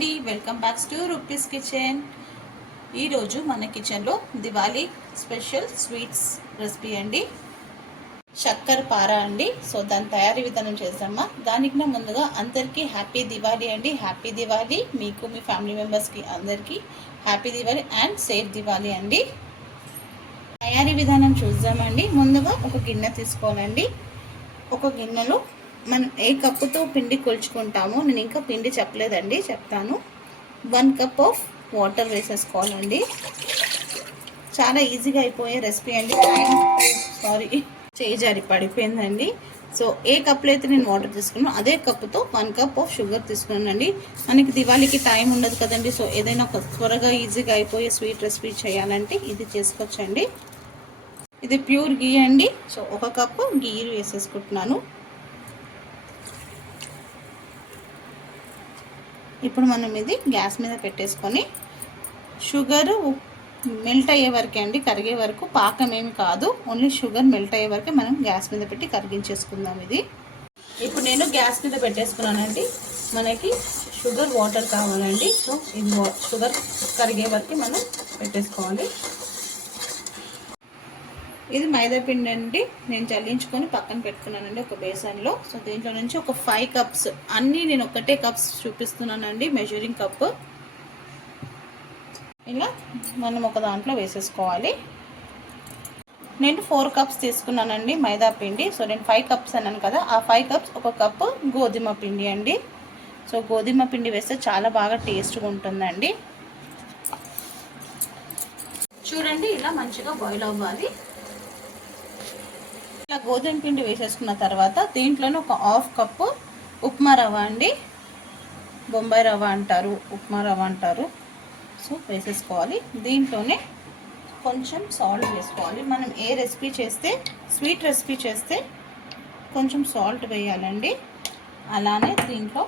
అండి, welcome back to rupees kitchen. ఈరోజు మన కిచెన్లో దివాళీ స్పెషల్ స్వీట్స్ రెసిపీ అండి, చక్కర పార అండి. సో దాని తయారీ విధానం చేద్దామా. దానికన్నా ముందుగా అందరికీ హ్యాపీ దివాళీ అండి. హ్యాపీ దివాళీ మీకు, మీ ఫ్యామిలీ మెంబర్స్కి అందరికీ happy Diwali and safe Diwali అండి. తయారీ విధానం చూద్దామండి. ముందుగా ఒక గిన్నె తీసుకోవాలండి. ఒక గిన్నెలో మనం ఏ కప్పుతో పిండి కొలుచుకుంటామో, నేను ఇంకా పిండి చెప్పలేదండి, చెప్తాను. 1 కప్ ఆఫ్ వాటర్ వేసేసుకోవాలండి. చాలా ఈజీగా అయిపోయే రెసిపీ అండి. సారీ, చేయి పడిపోయిందండి. సో ఏ కప్పులో అయితే నేను వాటర్ తీసుకున్నాను అదే కప్పుతో 1 కప్ ఆఫ్ షుగర్ తీసుకున్నానండి. మనకి దివాళీకి టైం ఉండదు కదండి. సో ఏదైనా త్వరగా ఈజీగా అయిపోయే స్వీట్ రెసిపీ చేయాలంటే ఇది చేసుకోవచ్చండి. ఇది ప్యూర్ గీ అండి. సో 1 కప్పు గీ వేసేసుకుంటున్నాను. ఇప్పుడు మనం ఇది గ్యాస్ మీద పెట్టేసుకొని షుగర్ మెల్ట్ అయ్యే వరకే అండి, కరిగే వరకు. పాకం ఏమి కాదు, ఓన్లీ షుగర్ మెల్ట్ అయ్యే వరకే మనం గ్యాస్ మీద పెట్టి కరిగించేసుకుందాం. ఇది ఇప్పుడు నేను గ్యాస్ మీద పెట్టేసుకున్నానండి. మనకి షుగర్ వాటర్ కావాలండి. సో ఇది షుగర్ కరిగే వరకు మనం పెట్టేసుకోవాలి. ఇది మైదా పిండి అండి, నేను చల్లించుకొని పక్కన పెట్టుకున్నానండి ఒక బేసన్లో. సో దీంట్లో నుంచి ఒక 5 కప్స్, అన్నీ నేను ఒకటే కప్స్ చూపిస్తున్నానండి, మెజరింగ్ కప్. ఇలా మనం ఒక దాంట్లో వేసేసుకోవాలి. నేను 4 కప్స్ తీసుకున్నానండి మైదా పిండి. సో నేను 5 కప్స్ అన్నాను కదా, ఆ 5 కప్స్ 1 కప్పు గోధుమ పిండి అండి. సో గోధుమ పిండి వేస్తే చాలా బాగా టేస్ట్గా ఉంటుందండి. చూడండి, ఇలా మంచిగా బాయిల్ అవ్వాలి. ఇలా గోధుమ పిండి వేసేసుకున్న తర్వాత దీంట్లోనే ఒక 1/2 కప్పు ఉప్మా రవ్వ అండి, బొంబాయి రవ్వ అంటారు, ఉప్మా రవ్వ అంటారు. సో వేసేసుకోవాలి. దీంట్లోనే కొంచెం సాల్ట్ వేసుకోవాలి. మనం ఏ రెసిపీ చేస్తే, స్వీట్ రెసిపీ చేస్తే కొంచెం సాల్ట్ వేయాలండి. అలానే దీంట్లో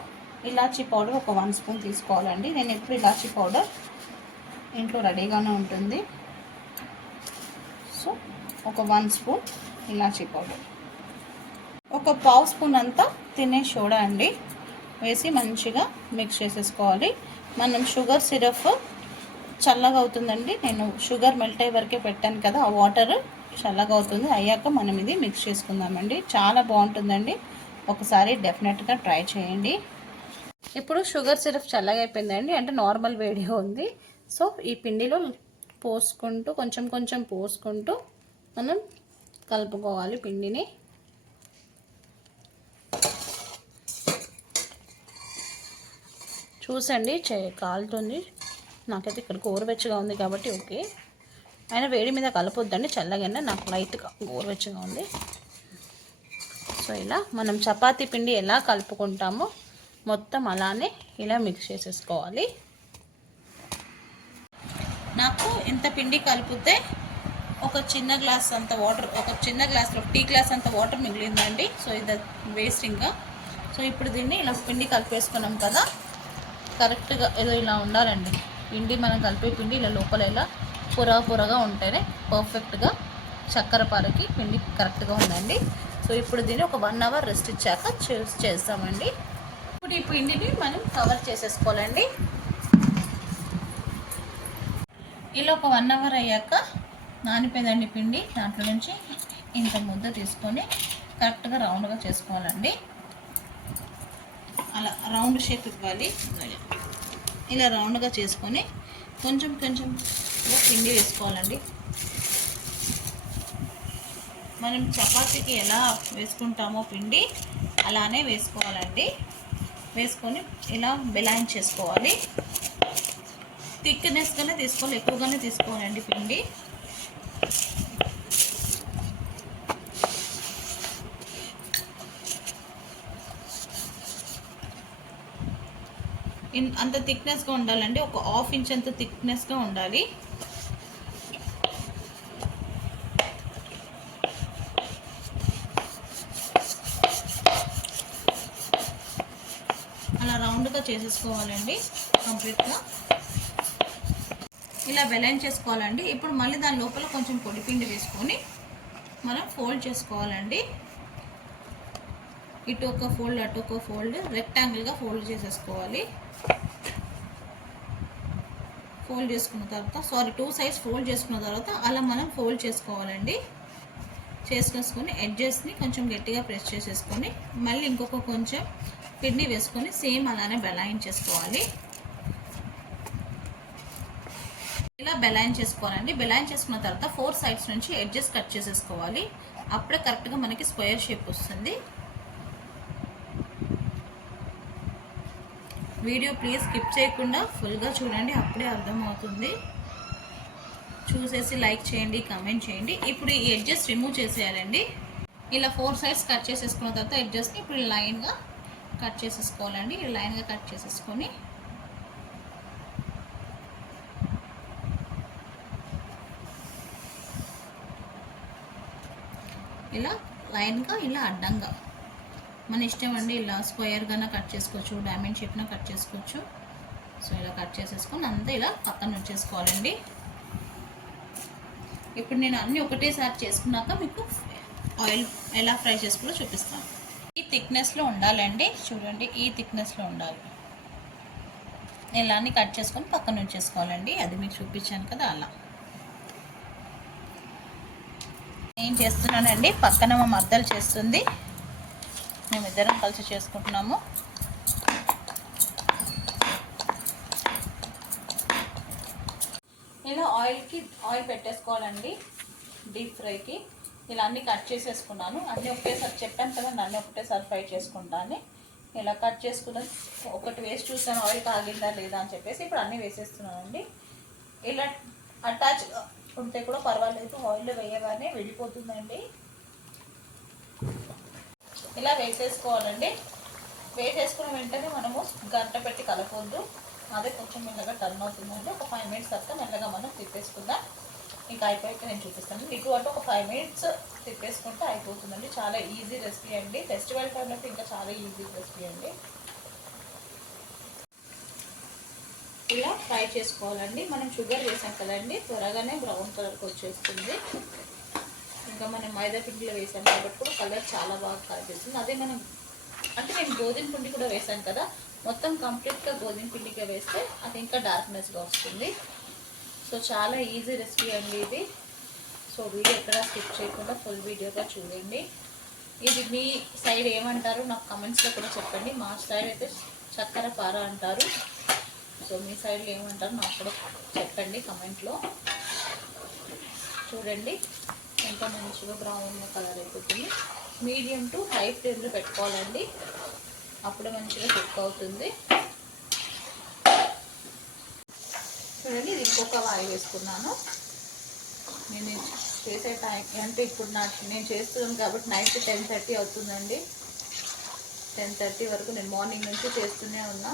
ఇలాచీ పౌడర్ ఒక 1 స్పూన్ తీసుకోవాలండి. నేను ఎప్పుడు ఇలాచీ పౌడర్ ఇంట్లో రెడీగానే ఉంటుంది. సో ఒక 1 స్పూన్ ఇలాచీ పౌడర్, ఒక 1/2 స్పూన్ అంతా తినే సోడా అండి వేసి మంచిగా మిక్స్ చేసేసుకోవాలి. మనం షుగర్ సిరప్ చల్లగా అవుతుందండి. నేను షుగర్ మెల్ట్ అయ్యే వరకే పెట్టాను కదా, ఆ వాటర్ చల్లగా అవుతుంది. అయ్యాక మనం ఇది మిక్స్ చేసుకుందామండి. చాలా బాగుంటుందండి, ఒకసారి డెఫినెట్గా ట్రై చేయండి. ఇప్పుడు షుగర్ సిరప్ చల్లగా అయిపోయిందండి, అంటే నార్మల్ వేడిగా ఉంది. సో ఈ పిండిలో పోసుకుంటూ కొంచెం కొంచెం పోసుకుంటూ మనం కలుపుకోవాలి పిండిని. చూసండి, కాలుతుంది. నాకైతే ఇక్కడ గోరువెచ్చగా ఉంది కాబట్టి ఓకే. అయినా వేడి మీద కలపొద్దండి, చల్లగానే. నాకు లైట్గా గోరువెచ్చగా ఉంది. సో ఇలా మనం చపాతీ పిండి ఎలా కలుపుకుంటామో మొత్తం అలానే ఇలా మిక్స్ చేసేసుకోవాలి. నాకు ఇంత పిండి కలిపితే ఒక చిన్న గ్లాస్ అంత వాటర్, ఒక చిన్న గ్లాస్లో టీ గ్లాస్ అంత వాటర్ మిగిలిందండి. సో ఇది వేస్ట్ ఇంకా. సో ఇప్పుడు దీన్ని ఇలా పిండి కలిపేసుకున్నాం కదా, కరెక్ట్గా ఏదో ఇలా ఉండాలండి పిండి. మనం కలిపే పిండి ఇలా లోపల ఇలా పొరగా ఉంటేనే పర్ఫెక్ట్గా చక్కెర పారకి పిండి కరెక్ట్గా ఉందండి. సో ఇప్పుడు దీన్ని ఒక 1 అవర్ రెస్ట్ ఇచ్చాక చేస్తామండి. ఇప్పుడు ఈ పిండిని మనం కవర్ చేసేసుకోవాలండి. ఇలా ఒక 1 అవర్ అయ్యాక నానిపోయిందండి పిండి. దాంట్లో నుంచి ఇంత ముద్ద తీసుకొని కరెక్ట్గా రౌండ్గా చేసుకోవాలండి. అలా రౌండ్ షేప్ ఇవ్వాలి. ఇలా రౌండ్గా చేసుకొని కొంచెం కొంచెం పిండి వేసుకోవాలండి. మనం చపాతీకి ఎలా వేసుకుంటామో పిండి అలానే వేసుకోవాలండి. వేసుకొని ఇలా బెలాయించేసుకోవాలి. థిక్నెస్గానే తీసుకోవాలి, ఎక్కువగానే తీసుకోవాలండి పిండి. అంత థిక్నెస్గా ఉండాలండి, ఒక 1/2 ఇంచ్ అంత థిక్నెస్గా ఉండాలి. అలా రౌండ్గా చేసేసుకోవాలండి కంప్లీట్గా. ఇలా బెలైన్ చేసుకోవాలండి. ఇప్పుడు మళ్ళీ దాని లోపల కొంచెం పొడిపిండి వేసుకొని మనం ఫోల్డ్ చేసుకోవాలండి. ఇటు ఒక ఫోల్డ్, అటు ఒక ఫోల్డ్, రెక్టాంగిల్గా ఫోల్డ్ చేసేసుకోవాలి. ఫోల్డ్ చేసుకున్న తర్వాత 2 సైడ్స్ ఫోల్డ్ చేసుకున్న తర్వాత అలా మనం ఫోల్డ్ చేసుకోవాలండి. చేసుకొని ఎడ్జెస్ని కొంచెం గట్టిగా ప్రెస్ చేసేసుకొని మళ్ళీ ఇంకొక కొంచెం పిండి వేసుకొని సేమ్ అలానే బెలాయించేసుకోవాలి. ఇలా బెలాయిన్ చేసుకోవాలండి. బెలాయిన్ చేసుకున్న తర్వాత 4 సైడ్స్ నుంచి ఎడ్జెస్ కట్ చేసేసుకోవాలి. అప్పుడే కరెక్ట్గా మనకి స్క్వేర్ షేప్ వస్తుంది. వీడియో ప్లీజ్ స్కిప్ చేయకుండా ఫుల్గా చూడండి, అప్పుడే అర్థమవుతుంది. చూసేసి లైక్ చేయండి, కామెంట్ చేయండి. ఇప్పుడు ఈ ఎడ్జెస్ రిమూవ్ చేసేయాలండి. ఇలా 4 సైడ్స్ కట్ చేసేసుకున్న తర్వాత ఎడ్జెస్ని ఇప్పుడు లైన్గా కట్ చేసేసుకోవాలండి. లైన్గా కట్ చేసేసుకొని ఇలా లైన్గా ఇలా అడ్డంగా మన ఇష్టం అండి. ఇలా స్క్వేర్గానే కట్ చేసుకోవచ్చు, డైమండ్ షేప్న కట్ చేసుకోవచ్చు. సో ఇలా కట్ చేసేసుకొని అంతా ఇలా పక్కన వచ్చేసుకోవాలండి. ఇప్పుడు నేను అన్నీ ఒకటేసారి చేసుకున్నాక మీకు ఆయిల్ ఎలా ఫ్రై చేసుకోవాలో చూపిస్తాను. ఈ థిక్నెస్లో ఉండాలండి, చూడండి ఈ థిక్నెస్లో ఉండాలి. ఇలా అన్నీ కట్ చేసుకొని పక్కన ఉంచేసుకోవాలండి. అది మీకు చూపించాను కదా అలా. నేను చేస్తున్నానండి, పక్కన మా మద్దలు చేస్తుంది, మేమిద్దరం కలిసి చేసుకుంటున్నాము. ఇలా ఆయిల్ పెట్టేసుకోవాలండి డీప్ ఫ్రైకి. ఇలా అన్నీ కట్ చేసేసుకున్నాను. అన్నీ ఒకటేసారి చెప్పాను కదా, అన్నీ ఒకటేసారి ఫ్రై చేసుకుంటాను. ఇలా కట్ చేసుకున్న ఒకటి వేసి చూస్తాను ఆయిల్ కాగిందా లేదా అని చెప్పేసి ఇప్పుడు అన్నీ వేసేస్తున్నానండి. ఇలా అటాచ్ ఉంటే కూడా పర్వాలేదు, ఆయిల్లో వేయగానే వెళ్ళిపోతుందండి. ఇలా వేసేసుకోవాలండి. వేసేసుకున్న వెంటనే మనము గంట పెట్టి కలపొద్దు, అదే కొంచెం మెల్లగా టర్న్ అవుతుందండి. ఒక 5 మినిట్స్ తర్వాత మెల్లగా మనం తిప్పేసుకుందాం. ఇంకా అయిపోయాక నేను చూపిస్తాను. ఇటు అటు ఒక 5 మినిట్స్ తిప్పేసుకుంటే అయిపోతుందండి. చాలా ఈజీ రెసిపీ అండి. ఫెస్టివల్ టైంలో ఇంకా చాలా ఈజీ రెసిపీ అండి. ఇలా ఫ్రై చేసుకోవాలండి. మనం షుగర్ వేసాం కదండి, త్వరగానే బ్రౌన్ కలర్కి వచ్చేస్తుంది. ఇంకా మనం మైదా పిండిలో వేసాం కాబట్టి కూడా కలర్ చాలా బాగా కనిపిస్తుంది. అదే మనం అంటే నేను గోధుమ పిండి కూడా వేసాను కదా, మొత్తం కంప్లీట్గా గోధుమ పిండిగా వేస్తే అది ఇంకా డార్క్నెస్గా వస్తుంది. సో చాలా ఈజీ రెసిపీ అండి ఇది. సో వీడియో ఎక్కడ స్కిప్ చేయకుండా ఫుల్ వీడియోగా చూడండి. ఇది మీ సైడ్ ఏమంటారు నాకు కమెంట్స్లో కూడా చెప్పండి. మా సైడ్ అయితే చక్కెర పార అంటారు. సో మీ సైడ్లో ఏమంటారు నాకు కూడా చెప్పండి కమెంట్లో. చూడండి ఎంత మంచిగా బ్రౌన్ కలర్ అయిపోతుంది. మీడియం టు హై ఫ్లేమ్లో పెట్టుకోవాలండి, అప్పుడే మంచిగా కుక్ అవుతుంది. చూడండి ఇది ఇంకొక వాయి వేసుకున్నాను. నేను చేసే టైం అంటే ఇప్పుడు నేను చేస్తున్నాను కాబట్టి నైట్ 10:30 అవుతుందండి. 10:30 వరకు నేను మార్నింగ్ నుంచి చేస్తూనే ఉన్నా.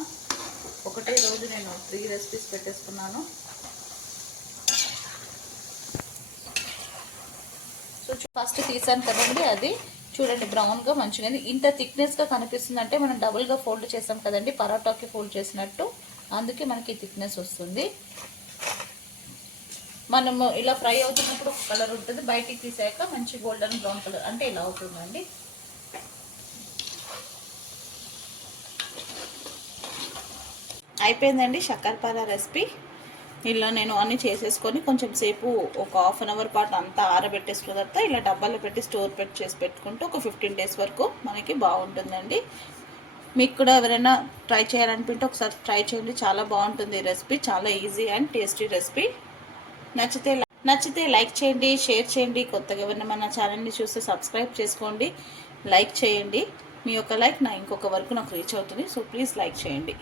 ఒకటే రోజు నేను 3 రెసిపీస్ పెట్టేసుకున్నాను. సో ఫస్ట్ తీసాను కదండి, అది చూడండి బ్రౌన్గా మంచిగా ఇంత థిక్నెస్గా కనిపిస్తుంది. అంటే మనం డబుల్గా ఫోల్డ్ చేసాం కదండి, పరోటాకి ఫోల్డ్ చేసినట్టు, అందుకే మనకి థిక్నెస్ వస్తుంది. మనము ఇలా ఫ్రై అవుతున్నప్పుడు ఒక కలర్ ఉంటుంది, బయటికి తీసాక మంచి గోల్డెన్ బ్రౌన్ కలర్ అంటే ఇలా అవుతుందండి. అయిపోయిందండి శక్కరపార రెసిపీ. ఇలా నేను అన్నీ చేసేసుకొని కొంచెం సేపు ఒక 1/2 అవర్ పాటు అంతా ఆరబెట్టేసుకున్న తర్వాత ఇలా డబ్బాలో పెట్టి స్టోర్ చేసి పెట్టుకుంటూ ఒక 15 డేస్ వరకు మనకి బాగుంటుందండి. మీకు కూడా ఎవరైనా ట్రై చేయాలనుకుంటే ఒకసారి ట్రై చేయండి, చాలా బాగుంటుంది ఈ రెసిపీ. చాలా ఈజీ అండ్ టేస్టీ రెసిపీ. నచ్చితే లైక్ చేయండి, షేర్ చేయండి. కొత్తగా ఎవరైనా మన ఛానల్ని చూస్తే సబ్స్క్రైబ్ చేసుకోండి, లైక్ చేయండి. మీ యొక్క లైక్ నా ఇంకొక వరకు నాకు రీచ్ అవుతుంది. సో ప్లీజ్ లైక్ చేయండి.